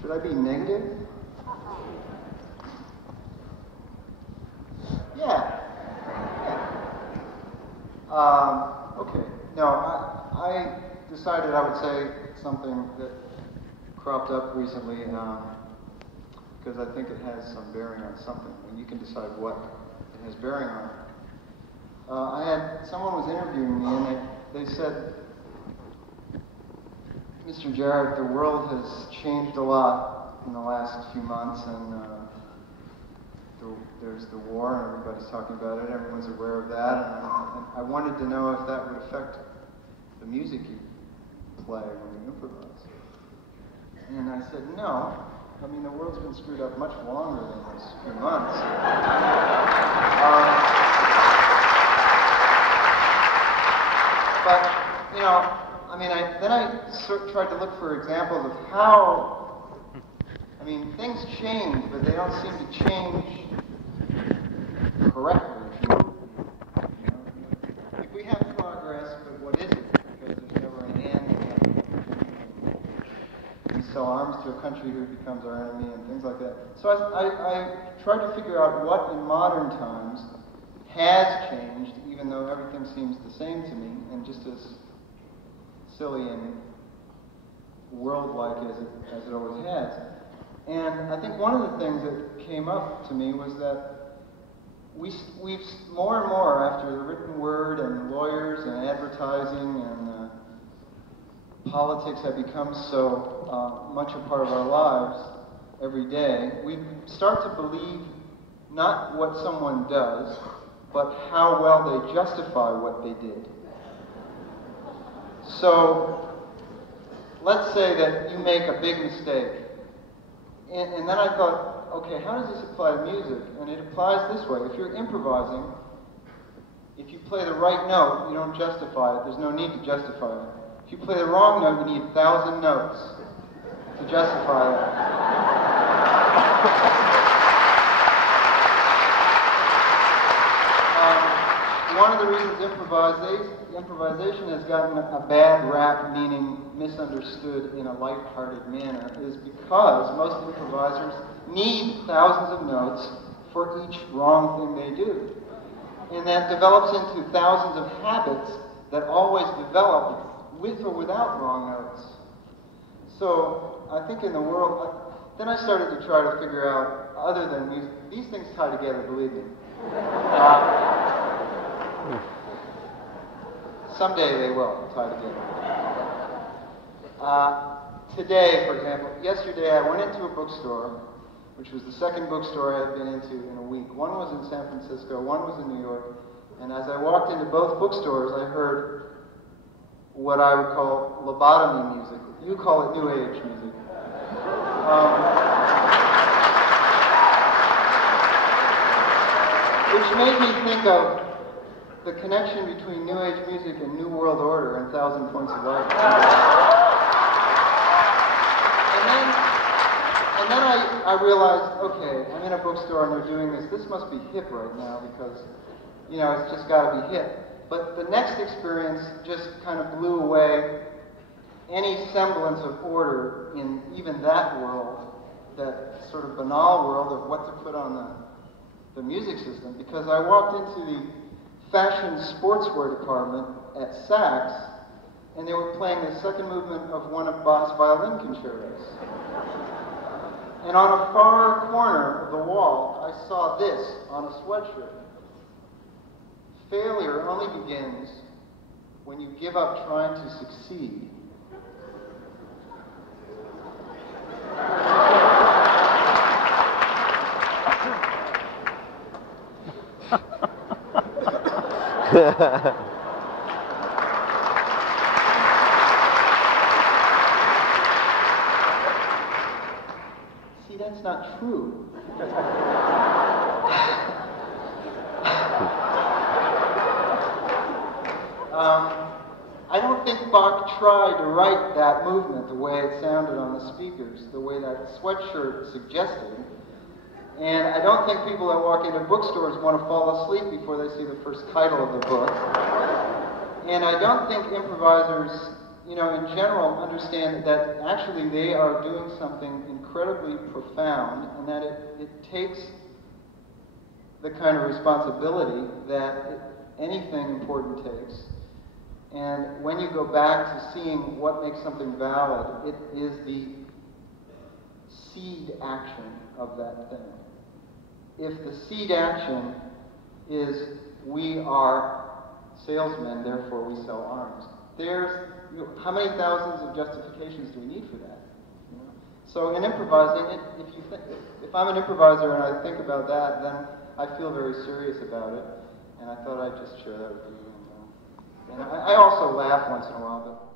Should I be negative? Yeah. Okay. No, I decided I would say something that cropped up recently because I think it has some bearing on something, and you can decide what it has bearing on. Someone was interviewing me, and they said, Mr. Jarrett, the world has changed a lot in the last few months, and there's the war, and everybody's talking about it. Everyone's aware of that, and I wanted to know if that would affect the music you play when you improvise. And I said, no. I mean, the world's been screwed up much longer than those few months. But, you know, I mean, then I tried to look for examples of how, I mean, things change, but they don't seem to change correctly. Like, we have progress, but what is it? Because there's never an end. We sell arms to a country who becomes our enemy and things like that. So I tried to figure out what in modern times has changed, even though everything seems the same to me, and just as silly and world-like as it always has. And I think one of the things that came up to me was that we've more and more, after the written word and lawyers and advertising and politics have become so much a part of our lives every day, we start to believe not what someone does, but how well they justify what they did. So, let's say that you make a big mistake. And then I thought, okay, how does this apply to music? And it applies this way. If you're improvising, if you play the right note, you don't justify it. There's no need to justify it. If you play the wrong note, you need 1,000 notes to justify that. One of the reasons improvisation has gotten a bad rap, meaning misunderstood in a light-hearted manner, is because most improvisers need thousands of notes for each wrong thing they do. And that develops into thousands of habits that always develop with or without wrong notes. So I think in the world, then I started to try to figure out, other than music, these things tie together, believe me. Someday they will tie together. Today, for example, yesterday I went into a bookstore, which was the second bookstore I had been into in a week. One was in San Francisco, one was in New York, and as I walked into both bookstores, I heard what I would call lobotomy music. You call it New Age music. Which made me think of the connection between New Age music and New World Order and 1,000 Points of Light. And then I realized, okay, I'm in a bookstore and they're doing this. This must be hip right now because, you know, it's just got to be hip. But the next experience just kind of blew away any semblance of order in even that world, that sort of banal world of what to put on the music system, because I walked into the fashion sportswear department at Saks, and they were playing the second movement of one of Bach's violin concertos. And on a far corner of the wall, I saw this on a sweatshirt. Failure only begins when you give up trying to succeed. See, that's not true. I don't think Bach tried to write that movement the way it sounded on the speakers, the way that sweatshirt suggested. And I don't think people that walk into bookstores want to fall asleep before they see the first title of the book. And I don't think improvisers, you know, in general, understand that actually they are doing something incredibly profound, and that it takes the kind of responsibility that anything important takes. And when you go back to seeing what makes something valid, it is the seed action of that thing. If the seed action is we are salesmen, therefore we sell arms, there's, you know, how many thousands of justifications do we need for that? You know? So in improvising, if I'm an improviser and I think about that, then I feel very serious about it, and I thought I'd just share that with you. And I also laugh once in a while, but